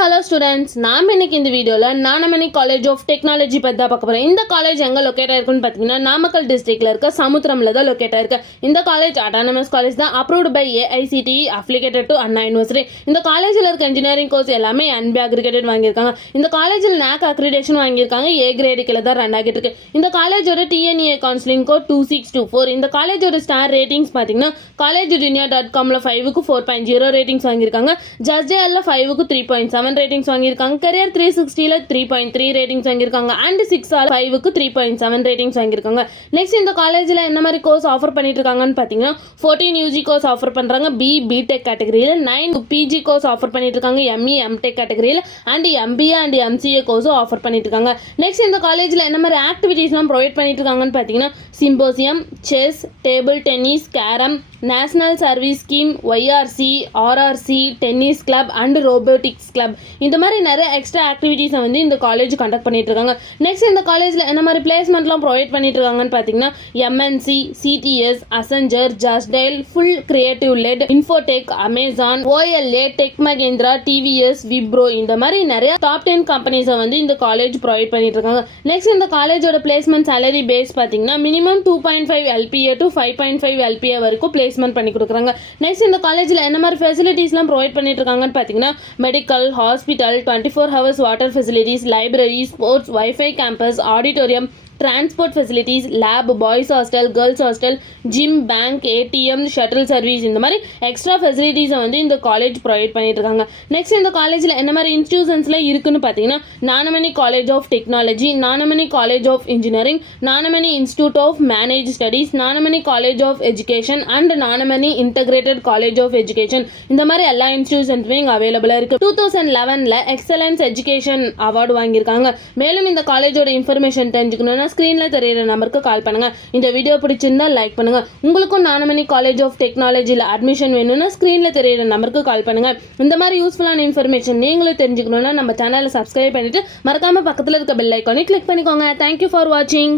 Hello students, நாம் இன்னைக்கு இந்த வீடியோவில் நானமணி காலேஜ் ஆஃப் டெக்னாலஜி பற்றி தான் பார்க்க போகிறோம். இந்த காலேஜ் எங்கே லொக்கேட் ஆயிருக்குன்னு பார்த்தீங்கன்னா நாமக்கல் டிஸ்ட்ரிக்டில் இருக்க சமுத்திரமில் தான் லொக்கேட் ஆயிருக்கு. இந்த காலேஜ் அட்டானமஸ் காலேஜ் தான், approved by AICTE, affiliated to Anna university. இந்த காலேஜில் இருக்க இன்ஜினியரிங் கோர்ஸ் எல்லாமே NB அக்ரிகேட்டட் வாங்கியிருக்காங்க. இந்த காலேஜில் NAC அக்ரிடேஷன் வாங்கியிருக்காங்க. A கிரேடு கீழே தான் ரன் ஆகிட்டு இருக்கு. இந்த காலேஜோட TNEA கவுன்சிலிங் கோட் 2624. இந்த காலேஜோட ஸ்டார் ரேட்டிங்ஸ் பார்த்தீங்கன்னா collegedunia.comல 5க்கு 4.0 ரேட்டிங்ஸ் வாங்கியிருக்காங்க. ஜஸ்டிஎல்ல 5க்கு 3.7 ரேட்டிங்ஸ் வாங்கியிருக்காங்க. கரியர் 360ல 3.3 ரேட்டிங்ஸ் வாங்கியிருக்காங்க. அண்ட் 6ஆல 5க்கு 3.7 ரேட்டிங்ஸ் வாங்கியிருக்காங்க. நெக்ஸ்ட் இந்த காலேஜில் என்ன மாதிரி கோர்ஸ் ஆஃபர் பண்ணிட்டு இருக்காங்கன்னு பார்த்தீங்கன்னா 14 UG கோர்ஸ் ஆஃபர் பண்ணுறாங்க. BTech கேட்டகரியில் 9 PG கோர்ஸ் ஆஃபர் பண்ணிட்டு இருக்காங்க. ME MTech கேட்டகரியில் அண்ட் MBA அண்ட் MCA கோர்ஸும் ஆஃபர் பண்ணிட்டு இருக்காங்க. நெக்ஸ்ட் இந்த காலேஜில் என்ன மாதிரி ஆக்டிவிட்டீஸ்லாம் ப்ரொவைட் பண்ணிட்டு இருக்காங்கன்னு பார்த்தீங்கன்னா symposium, chess, table tennis, carrom, national service scheme, YRC, RRC, tennis club and robotics club, இந்த மாதிரி நிறைய எக்ஸ்ட்ரா ஆக்டிவிட்டீஸை வந்து இந்த காலேஜ் கண்டக்ட் பண்ணிட்டு இருக்காங்க. நெக்ஸ்ட் இந்த காலேஜில் என்ன மாதிரி பிளேஸ்மெண்ட்லாம் ப்ரொவைட் பண்ணிட்டு இருக்காங்கன்னு பார்த்தீங்கன்னா MNC, CTS, அசெஞ்சர், ஜஸ்டைல், ஃபுல் கிரியேட்டிவ் லெட், Infotech, Amazon, OLA, Tech Mahindra, TVS, Wipro, இந்த மாதிரி நிறைய டாப் 10 கம்பெனிஸை வந்து இந்த காலேஜ் ப்ரொவைட் பண்ணிட்டு இருக்காங்க. நெக்ஸ்ட் இந்த காலேஜோட பிளேஸ்மெண்ட் சேலரி பேஸ் பார்த்தீங்கன்னா மினிமம் 2.5 LPA to 5.5 LPA வரைக்கும் பிளேஸ்மெண்ட் பண்ணி கொடுக்குறாங்க. நெக்ஸ்ட் இந்த காலேஜில் என்ன மாதிரி ஃபெசிலிட்டிஸ்லாம் ப்ரொவைட் பண்ணிட்டு இருக்காங்கன்னு பார்த்தீங்கன்னா medical, hospital, 24 hours water facilities, library, sports, wifi campus, auditorium, transport facilities, lab, boys hostel, girls hostel, gym, bank, ATM, shuttle service, இந்த மாதிரி எக்ஸ்ட்ரா ஃபெசிலிட்டிஸை வந்து இந்த காலேஜ் ப்ரொவைட் பண்ணிட்டு இருக்காங்க. நெக்ஸ்ட் இந்த காலேஜில் என்ன மாதிரி இன்ஸ்டியூஷன்ஸ்லாம் இருக்குன்னு பார்த்தீங்கன்னா Nanamani college of technology, Nanamani college of engineering, Nanamani institute of manage studies, Nanamani college of education and Nanamani integrated college of education, இந்த மாதிரி எல்லா இன்ஸ்டியூஷன்ஸுமே இங்கே அவைலபிளாக இருக்குது. 2011 எக்ஸலன்ஸ் எஜுகேஷன் அவார்டு வாங்கியிருக்காங்க. மேலும் இந்த காலேஜோட இன்ஃபர்மேஷன் தெரிஞ்சுக்கணும்னா ஸ்க்ரீனில் தெரியிற நம்பருக்கு கால் பண்ணுங்கள். இந்த வீடியோ பிடிச்சிருந்தா லைக் பண்ணுங்கள். உங்களுக்கும் நானமணி காலேஜ் ஆஃப் டெக்னாலஜியில் அட்மிஷன் வேணும்னா ஸ்க்ரீனில் தெரியிற நம்பருக்கு கால் பண்ணுங்கள். இந்த மாதிரி யூஸ்ஃபுல்லான இன்ஃபர்மேஷன் நீங்களும் தெரிஞ்சுக்கணும்னா நம்ம சேனலை சப்ஸ்கிரைப் பண்ணிவிட்டு மறக்காமல் பக்கத்தில் இருக்க பெல் ஐக்கானை கிளிக் பண்ணிக்கோங்க. தேங்க்யூ ஃபார் வாட்சிங்.